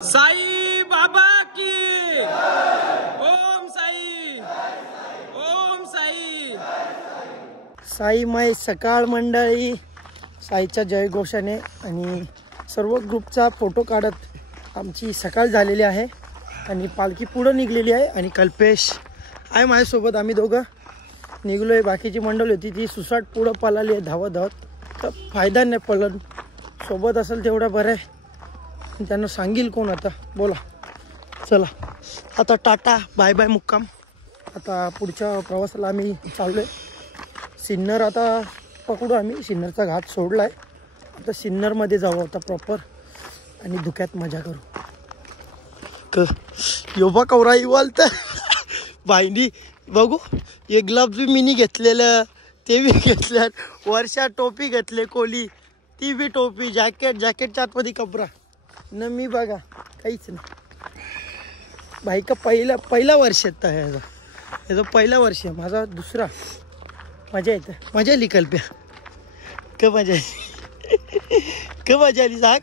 साई बाबा की ओम साई, ओम साई। साई माय सकाळ मंडळी, साईच्या जयघोषाने आणि सर्व ग्रुपचा फोटो काढत आमची सकाळ झालेली आहे आणि पालखी पुढे निघलेली आहे आणि कल्पेश आहे माझ्यासोबत। आम्ही दोघं निघलो आहे। बाकीची मंडळी होती ती सुसाट पुढं पळाली आहे धावत धावत, तर फायदा नाही पळण सोबत असेल तेवढं बरं आहे। त्यांना सांगील कोण आता, बोला चला आता टाटा बाय बाय मुक्काम। आता पुढच्या प्रवासाला आम्ही चाललो आहे। सिन्नर आता पकडू आम्ही, सिन्नरचा घाट सोडला आहे, आता सिन्नरमध्ये जाऊ आता प्रॉपर आणि धुक्यात मजा करू। योबा कवरा इवालत बाईनी बघू, एक ग्लव्स बी मिनी घेतलेलं ते बी घेतल्या, वर्षा टोपी घेतले कोली ती बी टोपी, जॅकेटच्या आतमध्ये कपडा न मी बघा काहीच नाही। बाई का पहिला वर्ष येत आहे याचा पहिला वर्ष आहे, माझा दुसरा। मजा येते, मजा आली कल्प्या, क मजा आली क मजा आली सांग,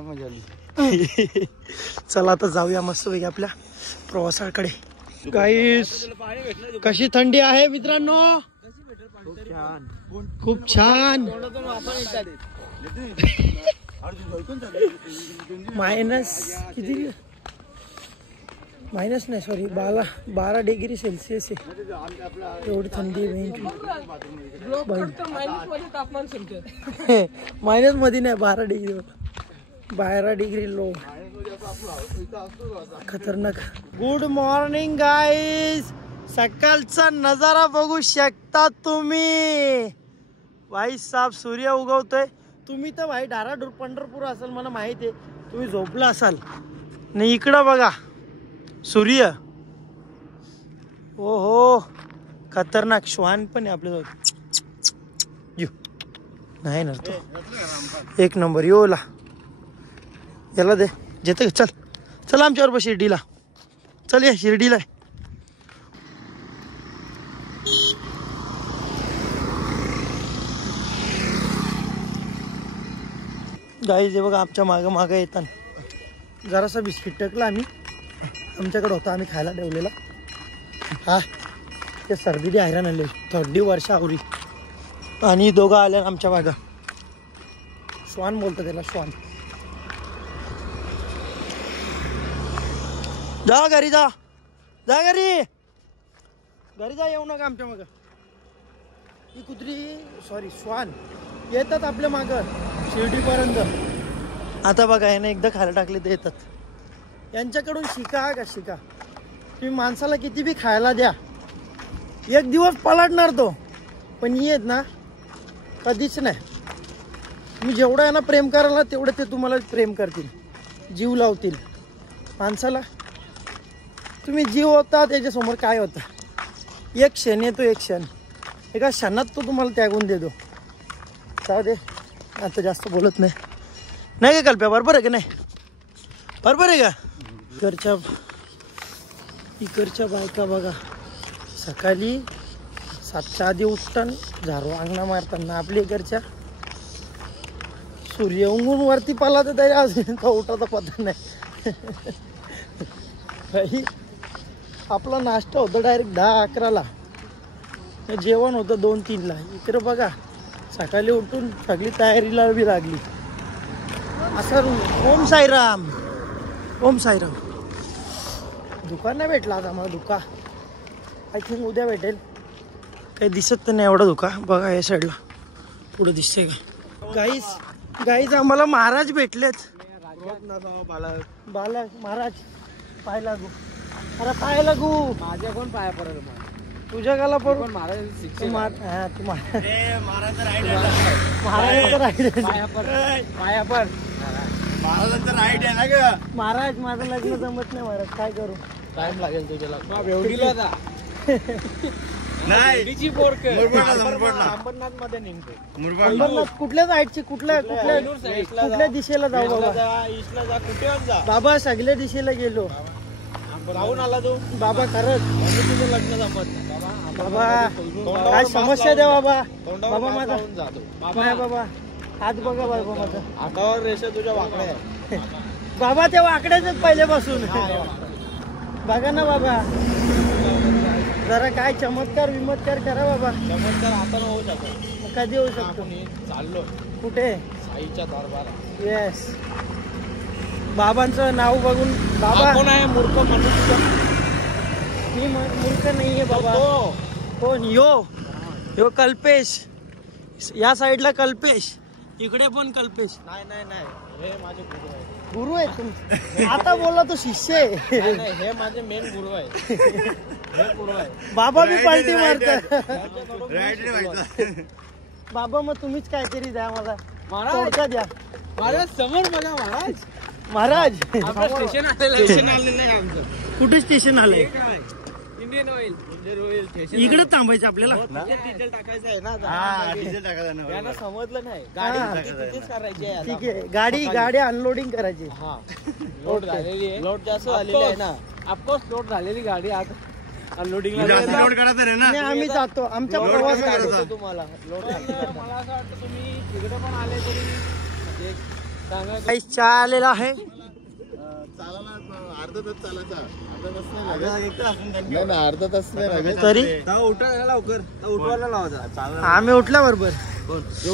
मजा आली। चला आता जाऊया मस्तपैकी आपल्या प्रवासाकडे। गाईस कशी थंडी आहे मित्रांनो, खूप छान। मायनस किती, मायनस नाही सॉरी 12 डिग्री सेल्सिअस आहे, एवढी थंडी आहे। मायनस मध्ये नाही, 12 डिग्री लो, खतरनाक। गुड मॉर्निंग गाईज, सकाळचा नजारा बघू शकता तुम्ही। भाई साहेब सूर्य उगवतोय, तुम्ही तर भाई धाराडूर पंढरपूर असाल मला माहित आहे, तुम्ही झोपला असाल नाही। इकडं बघा सूर्य, ओ हो खतरनाक। श्वान पण आहे आपल्याजवळ, नाही ना तो एक नंबर योला, याला दे जेते चल चल आमच्यावर शिर्डीला चल, या शिर्डीला गाईज हे बघा आमच्या मागं येतात। जरासा बिस्किट टाकला आम्ही, आमच्याकडे होता आम्ही खायला ठेवलेला। हा ते सर्दी हैराण आले, थंडी वर्षावरी, आणि दोघं आल्या आमच्या मागं। श्वान बोलतो त्याला, श्वान। जा घरी, जा घरी जा, येऊ नका आमच्या मागं। ही कुत्री सॉरी श्वान येतात आपल्या मागं शिर्डीपर्यंत। आता बघा याने एकदा खायला टाकले तर येतात, यांच्याकडून शिका का शिका। तुम्ही माणसाला किती बी खायला द्या, एक दिवस पलटणार तो, पण येत ना कधीच नाही। तुम्ही जेवढं यांना प्रेम करायला तेवढं ते तुम्हाला प्रेम करतील, जीव लावतील। माणसाला तुम्ही जीव होता, त्याच्यासमोर काय होता, एक क्षण येतो, एक क्षण, एका क्षणात तो तुम्हाला त्यागून देतो। जाऊ दे आता जास्त बोलत नाही का कल्प्या, बरोबर आहे की नाही, बरोबर आहे का। इकडच्या बायका बघा सकाळी 7च्या आधी उठतात, झाडू अंगणा मारताना। आपल्या इकडच्या सूर्य उंगून वरती पाला तर तरी अजून का उठाचा पत्ता नाही। आपला नाश्ता होता डायरेक्ट 10-11ला, जेवण होतं 2-3ला। इकडे बघा सकाळी उठून सगळी तयारीला बी लागली असं। ओम साईराम, ओम साईराम। दुकान नाही भेटला आज आम्हाला, धुका आय थिंक उद्या भेटेल, काही दिसत तर नाही एवढा धुका। बघा या साईडला पुढं दिसते का गाईज आम्हाला महाराज भेटलेत, बाला महाराज। पाय लागू, अरे पाय लागू, माझ्या कोण पाया पडेल, तुझ्या गाला पडू महाराजांचा राईड आहे ना ग महाराज। माझं लग्न जमत नाही महाराज, काय करू, टाइम लागेल तुझ्याला। अंबरनाथ मध्ये नेमकं कुठल्या साईडची, कुठल्या दिशेला जाऊ बाबा, ईस्टला जा, कुठे जा बाबा, सगळ्या दिशेला गेलो, जाऊन आला तू बाबा। खरंच तुझं लग्न जमत नाही बाबा, काय समस्या द्या बाबा, बाबा माझा नाही बाबा, हात बघा बाबा, माझा हातावर रेषा तुझ्या वाकड्या बाबा ते वाकड्याच पहिल्यापासून बघा ना बाबा, जरा काय चमत्कार विमत्कार करा बाबा. चमत्कार आता होऊ शकतो. कधी होऊ शकतो? चाललो कुठे? साईच्या दरबारात. येस. बाबांचं नाव बघून बाबा कोण आहे? मूर्ख मनुष्य. मी मूर्ख नाहीये बाबा. कोण? यो कल्पेश. या साईडला कल्पेश, इकडे पण कल्पेश. नाही नाही नाही, हे माझे गुरु आहे. गुरु आहे तुमचे? आता बोलला तो शिष्य आहे. नाही, हे माझे मेन गुरु आहे. हे गुरु आहे. बाबा मी पालटी मारतो. बाबा मग तुम्हीच काहीतरी द्या मला. महाराज द्या. महाराज समोर बघा महाराज. महाराज स्टेशन आलेलं आहे आमचं. कुठे स्टेशन आलंय? Indian oil. Indian oil station. इकडे थांबायचं आपल्याला. डिझेल टाकायचं आहे ना. डिझेल टाकायचं त्यांना समजलं नाही. हा. गाडी तिथेच करायची आहे. ठीक आहे. गाडी अनलोडिंग करायची. हा, लोड झालेली आहे. लोड जास्त झालेली आहे ना. ऑफकोर्स लोड झालेली गाडी आता अनलोडिंग लोड करायचं रे ना. नाही, आम्ही जातो आमच्या लोड प्रवास कमी काढतो. करायचा. तुम्हाला लोड. मला असं वाटतं तुम्ही तिकडे पण आले तरी म्हणजे चांगलं. काही चहा आलेला आहे. अर्धा तास चालायचा. अर्धा तास नाही तरी उठा लवकर. उठवायला लावायचा. आम्ही उठल्या बरोबर.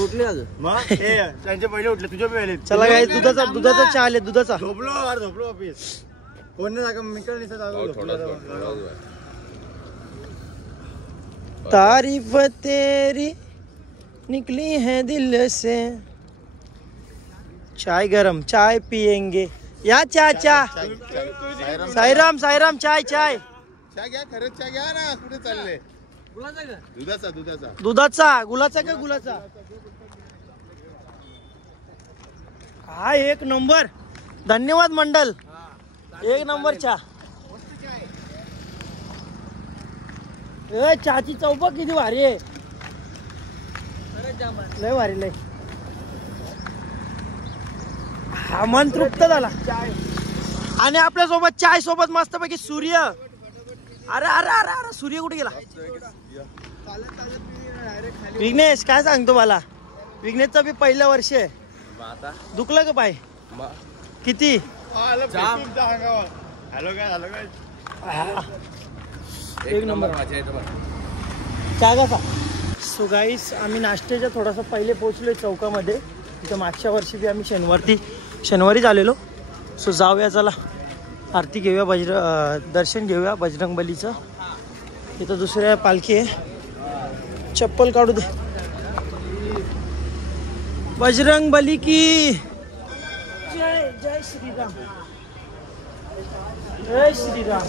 उठले अजून. मग त्यांचे पहिले उठले, तुझे पहिले. चला काय दुधाचा चहा आले. दुधाचा झोपलो ऑफिस. कोण नाही जागा, मी पण तारीफ तेरी निकली है दिल से. चाय गरम, चाय पियेंगे. या चा साईराम चाय चहा घ्या, खरंच चहा घ्या ना. कुठे चालले? दुधाचा गुलाचा का गुलाचा? हा एक नंबर. धन्यवाद मंडल. एक नंबर चहा. चहाची चौपा किती भारी आहे. लय भारी लय. हा मन तृप्त झाला. आणि आपल्या सोबत चाय सोबत मस्त पैकी सूर्य. अरे अरे अरे अरे सूर्य कुठे गेला? विघ्नेश काय सांगतो मला? विघ्नेशचं बी पहिलं वर्ष आहे. दुखलं का पाय? किती? हॅलो काय एक नंबर. चहा कसा? सो गाईस, आम्ही नाश्त्याच्या थोडासा पहिले पोहोचलोय चौकामध्ये. तिथं मागच्या वर्षी बी आम्ही शनिवारीच आलेलो. सो जाऊया, चला आरती घेऊया, दर्शन घेऊया बजरंगबलीचं. इथं दुसऱ्या पालखी आहे. चप्पल काढू दे. बजरंगबली की जय. जय श्रीराम. जय श्रीराम.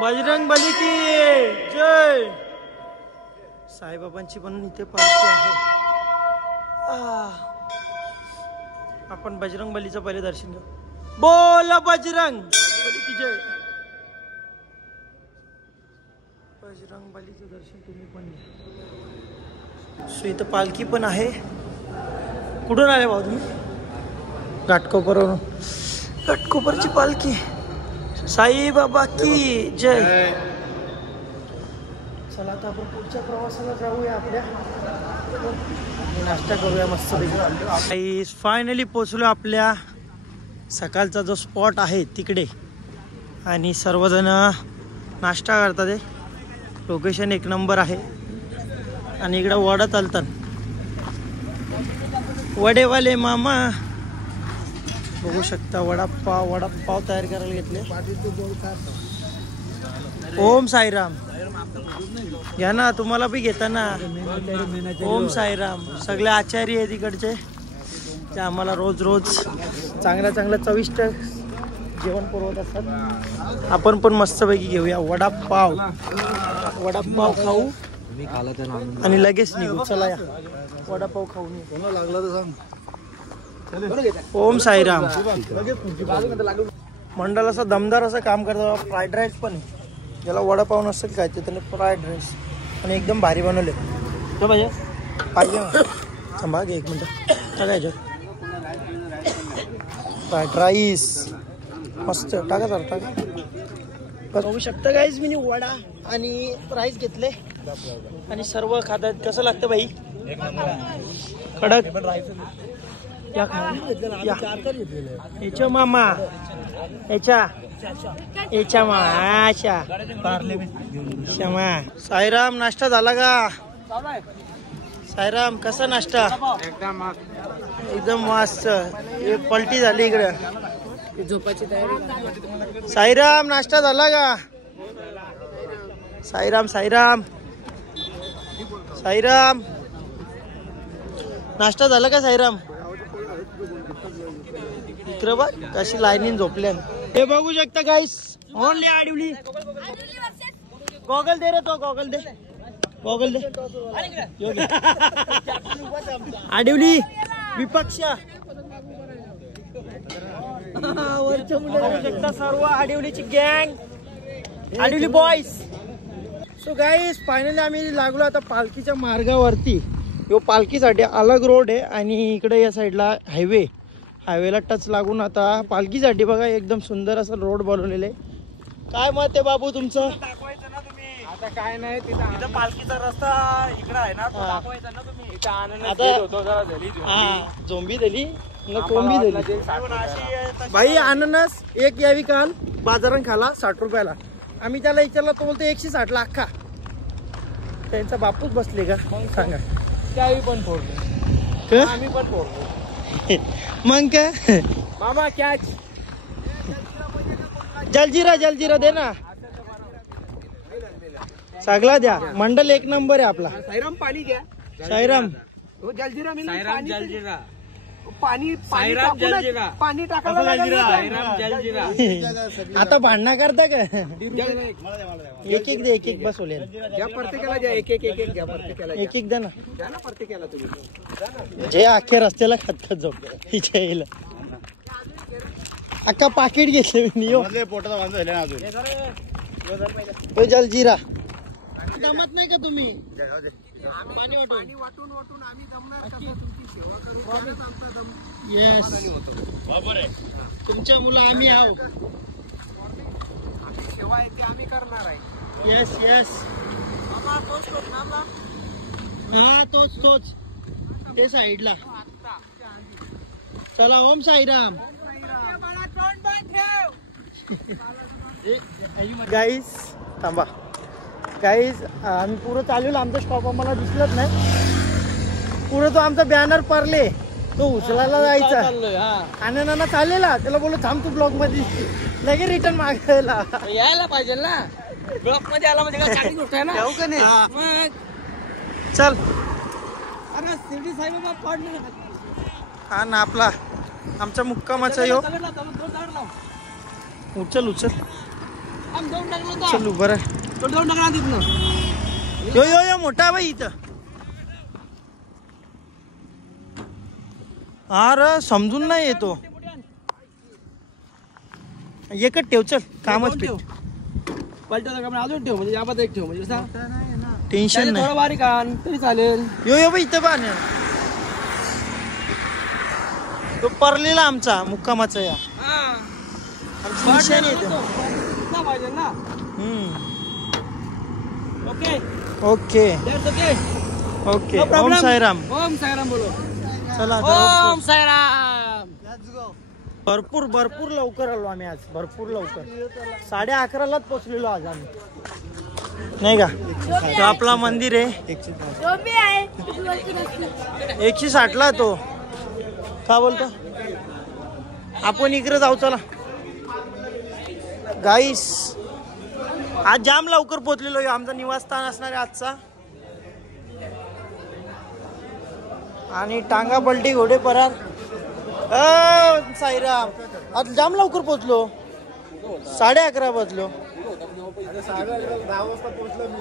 बजरंगबली की जय. साईबाबांची पण इथे पालखी आहे. आपण बजरंगबलीचं पहिले दर्शन घेऊ. बोल बजरंगबली की जय. बजरंगबलीचं दर्शन तुम्ही पण घ्या. सो इथं पालखी पण आहे. कुठून आले भाऊ तुम्ही? घाटकोपरवरून. घाटकोपरची पालखी. साईबाबा की जय. चला आता आपण पुढच्या प्रवासाला जाऊया. आपल्या नाश्ता करूया मस्त पैकी. फायनली पोचलो आपल्या सकाळचा जो स्पॉट आहे तिकडे. आणि सर्वजण नाश्ता करतात आहे. लोकेशन एक नंबर आहे. आणि इकडं वडा चालतात. वडेवाले मामा बघू शकता. वडापाव तयार करायला घेतले. ओम साईराम घ्या ना, तुम्हाला बी घेता ना. ओम साईराम. सगळे आचार्य आहे तिकडचे, ते आम्हाला रोज चांगलं चविष्ट जेवण पुरवत असतात. आपण पण मस्तपैकी घेऊया वडापाव खाऊ आणि लगेच निघू. चला या वडापाव खाऊन येऊ. ओम साईराम. मंडळ असं दमदार असं काम करतो. फ्राईड राईस पण आहे. ज्याला वडापाव नसेल काय ते त्याने फ्राईड राईस आणि एकदम भारी बनवले. पाहिजे थांबा एक मिनटं. टाकायचं फ्राईड राईस मस्त. टाका सर टाका. बघू शकता गाईज, मी वडा आणि राईस घेतले आणि सर्व खातात. कसं लागतं बाई? कडक. या खा या याच्या मामा याच्या माशा क्षमा. साईराम नाश्ता झाला का? साईराम कसा नाश्ता? एकदम मस्त. एक पलटी झाली इकडे. झोपाची तयारी. साईराम नाश्ता झाला का? साईराम साईराम साईराम नाश्ता झाला का साईराम? इकडे बघ कशी लाईनीन झोपल्या. हे बघू शकता गाईस. ओनली आडिवली. गॉगल दे रे तो. गॉगल दे. गॉगल दे. आडिवली विपक्ष वरच्या मुलं बघू शकता सर्व आडिवलीची गँग. Adivali boys. So guys finally आम्ही लागलो आता पालखीच्या मार्गावरती. यो पालखीसाठी अलग रोड आहे आणि इकडे या साईडला हायवेला टच लागून आता पालखीसाठी बघा एकदम सुंदर असं रोड बनवलेले. काय मत आहे बाबू तुमचं? आता काय नाही तिथं पालखीचा रस्ता इकडे आहे ना, दाखवायचा ना तुम्ही. इथं आता झोंबी दिली कोंबी दिली. भाई अननस एक यावी काल बाजारात खाला 60 रुपयाला. आम्ही त्याला विचारला तो बोलतो 160 ला अख्खा. त्यांचा बापूच बसले का सांगा. त्याही पण फोडले. आम्ही पण फोडलो. मग काय मामा कॅच. जलजिरा दे ना. सगळा द्या. मंडल एक नंबर आहे आपला. साईराम पाणी घ्या. साईराम जलजिरा पाणी जलजिरा. आता भांडणा करता का? एक दे. एक बसवले. प्रत्येकाला द्या. एक घ्या. प्रत्येकाला एक द्या ना. द्या ना प्रत्येकाला तुम्ही. जे अख्ख्या रस्त्याला खात जाऊ हिच्या यायला. अख्खा पाकिट घेतले मी. पोटाचा वांदा झाला अजून. जलजिरा जमत नाही का तुम्ही? पाणी वाटून आम्ही जमणार कसं तुमची सेवा करू. येस तुमच्या मुलं आम्ही आहो. आम्ही सेवा आहे ती आम्ही करणार आहे. येस मामा तोच ना. हा तोच ते साईडला. चला ओम साईराम. गाईज थांबा. गाईज आम्ही पुढं चाललेलो. आमचा स्टॉप आम्हाला दिसलंच नाही. पुढं तो आमचा बॅनर पडले तो उचलायला जायचा. आनंदाना चाललेला. त्याला बोललो थांब तू ब्लॉक मध्ये. लगेच रिटर्न मागायला यायला पाहिजे ना. ब्लॉक मध्ये आला म्हणजे काय चांगली गोष्ट आहे ना. जाऊ का नाही? मग चल. अरे शिर्डी साईबाबा पडले. हा ना आपला आमचा मुक्कामाचा यो. उचल चल उभं राह. यो मोठा बाई इथं. हा र समजून नाही येतो. एकच ठेव. चल कामच ठेव. पलटा अजून ठेव. म्हणजे याबाद एक ठेव. म्हणजे टेन्शन नाही. थोडं बारीक आण तरी चालेल. यो बाई इथं बा तो परलेला आमचा मुक्कामाचा या. निशाण येते पाहिजे ना. Okay okay. ओम साईराम. ओम साईराम बोलो. चला ओम साईराम. भरपूर लवकर आलो आम्ही आज. भरपूर लवकर 11:30लाच पोचलेलो आज आम्ही. नाही का? तो आपला मंदिर आहे 160ला. तो का बोलतो आपण इकडे जाऊ. चला गाईस आज जाम लवकर पोचलेलो. आमचा निवासस्थान असणार आहे आजचा. आणि टांगा पलटी घोडे परार. साईराम आज जाम लवकर पोचलो. 11:30 वाजलो.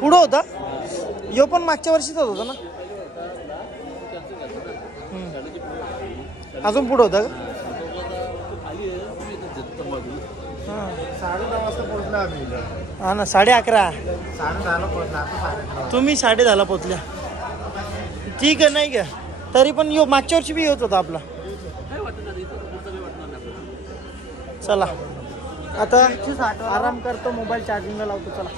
पुढं होता यो पण मागच्या वर्षीच होता ना. अजून पुढं होता का? 10:30 वाजता पोहोचला आम्ही. हा ना 11:30. 10:30ला पोहोचला. तुम्ही 10:30ला पोहोचल्या. ठीक आहे नाही का? तरी पण यो मागच्या वर्षी बी येत होता आपला. चला आता आराम करतो. मोबाईल चार्जिंगला लावतो. चला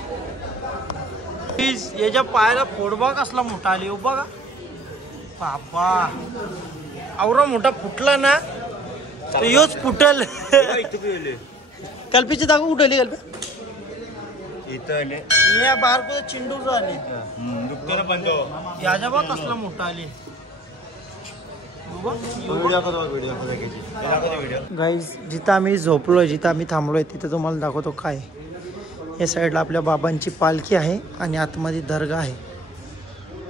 प्लीज. याच्या पायाला फोडबा कसला मोठा आली. बघा बाबा आवरा मोठा फुटला ना तर योच फुटल. कल्पीची दाखव उठवली कल्पी या बारको चिंडूर आले याच्या बा कसला मोठा आले. गाईज जिथं आम्ही झोपलोय जिथं आम्ही थांबलोय तिथं तुम्हाला दाखवतो काय. या साईडला आपल्या बाबांची पालखी आहे आणि आतमध्ये दर्गा आहे.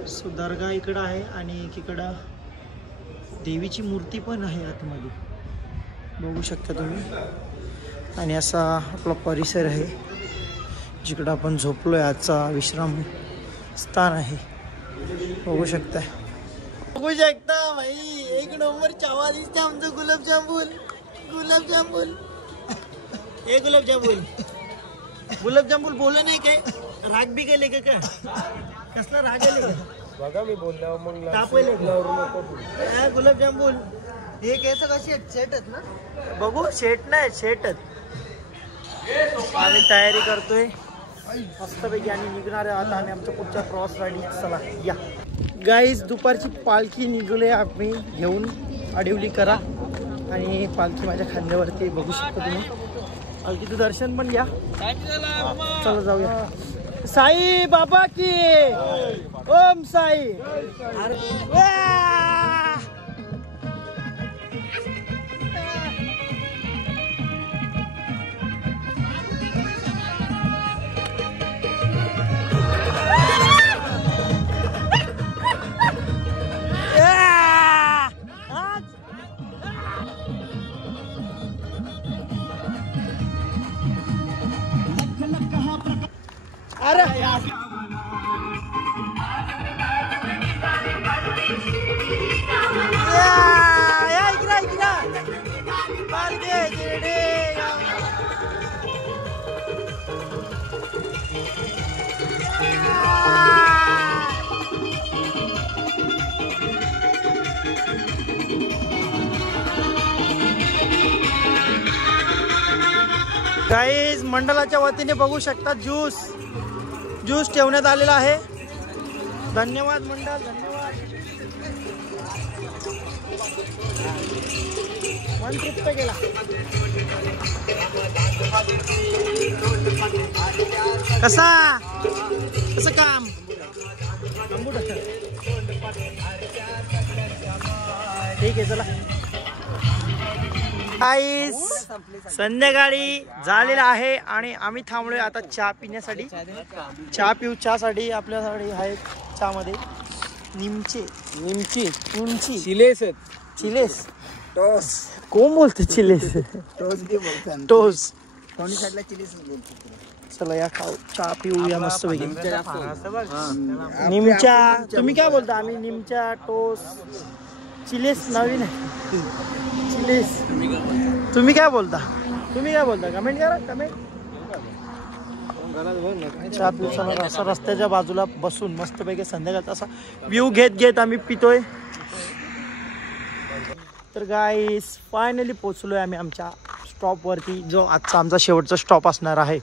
सो दर्गा इकडं आहे आणि एकीकडं देवीची मूर्ती पण आहे आतमध्ये बघू शकता तुम्ही. आणि असा आपला परिसर आहे जिकडं आपण झोपलोय. आजचा विश्राम स्थान आहे बघू शकता. बघू शकता भाई एक नंबर चावा दिसते आमचं. गुलाबजामुन गुलाबजामुन हे गुलाबजामुन गुलाबजामुन बोल नाही काय राग बी गेले का कसला राग गेले का बघा मी बोललो मग तापले गुलाबजामुन हे केस कशी सेट आहेत ना. बघू सेट नाही सेटच. आम्ही तयारी करतोय मस्तपैकी आणि निघणार आहे आता. आणि आमचा पुढच्या प्रवाससाठी चला या. गाईज दुपारची पालखी निघले आम्ही घेऊन आडिवली करा आणि पालखी माझ्या खांद्यावरती बघू शकता तुम्ही. पालखीचं दर्शन पण घ्या. चला जाऊया. साई बाबा की ओम साई. अरे गाईज मंडळाच्या वतीने बघू शकता ज्यूस ठेवण्यात आलेला आहे. धन्यवाद मंडळ धन्यवाद. मन तृप्त केला. कसं काम ठीक आहे चला. संध्याकाळी झालेला आहे आणि आम्ही थांबलोय आता चहा पिण्यासाठी. चहा पिऊ. चहासाठी आपल्यासाठी आहे चहामध्ये निमची चिलेस टोस कोण बोलते चिलेस टोस चला या खाऊ चहा पिऊया मस्त पैकी. निमच्या तुम्ही काय बोलता. आम्ही निमच्या टोस चिलेस नवीन आहे चिलेस. तुम्ही काय बोलता कमेंट करा कमेंट. चहा पिऊ असं रस्त्याच्या बाजूला बसून मस्तपैकी संध्याकाळचा असा व्ह्यू घेत आम्ही पितोय. तर गाईस फायनली पोचलोय आम्ही आमच्या स्टॉपवरती जो आजचा आमचा शेवटचा स्टॉप असणार आहे.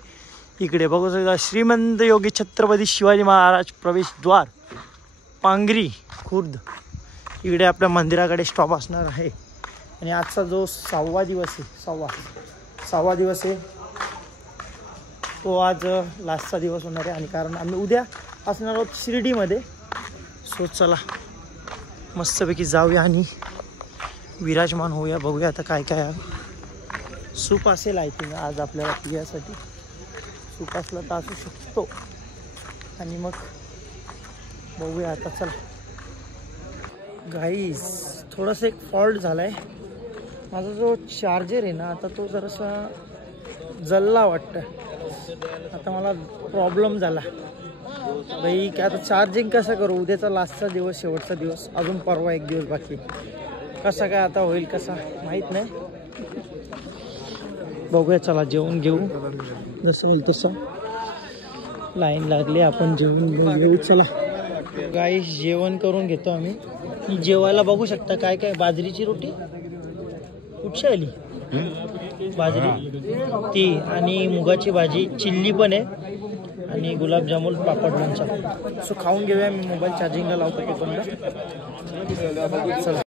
इकडे बघू शकता श्रीमंत योगी छत्रपती शिवाजी महाराज प्रवेशद्वार पांगरी खुर्द. इकडे आपल्या मंदिराकडे स्टॉप असणार आहे. आणि आजचा जो 6वा दिवस आहे तो आज लास्टचा दिवस होणार आहे. आणि कारण आम्ही उद्या असणार आहोत शिर्डीमध्ये. सो चला मस्तपैकी जाऊया आणि विराजमान होऊया. बघूया आता काय काय सूप असेल आय थिंक आज आपल्याला पिण्यासाठी. सूप असला तर असू शकतो. आणि मग बघूया आता चला. गाईज थोडासा एक फॉल्ट झाला आहे. माझा जो चार्जर आहे ना आता तो जरासा जळला वाटतं. आता मला प्रॉब्लेम झाला भाई की आता चार्जिंग कसं करू. उद्याचा लास्टचा दिवस शेवटचा दिवस अजून परवा एक दिवस बाकी. कसा काय आता होईल कसा माहीत नाही. बघूया चला जेवण घेऊ जसं होईल तसं. लाईन लागली आपण जेवण घेऊ चला. गाईस जेवण करून घेतो आम्ही. जेवायला बघू शकता काय काय. बाजरीची रोटी कुठची आली बाजरी ती आणि मुगाची भाजी चिल्ली पण आहे आणि गुलाबजामुन पापड लोणचा. सो खाऊन घेऊया. मी मोबाईल चार्जिंगला लावतो तो पण चला.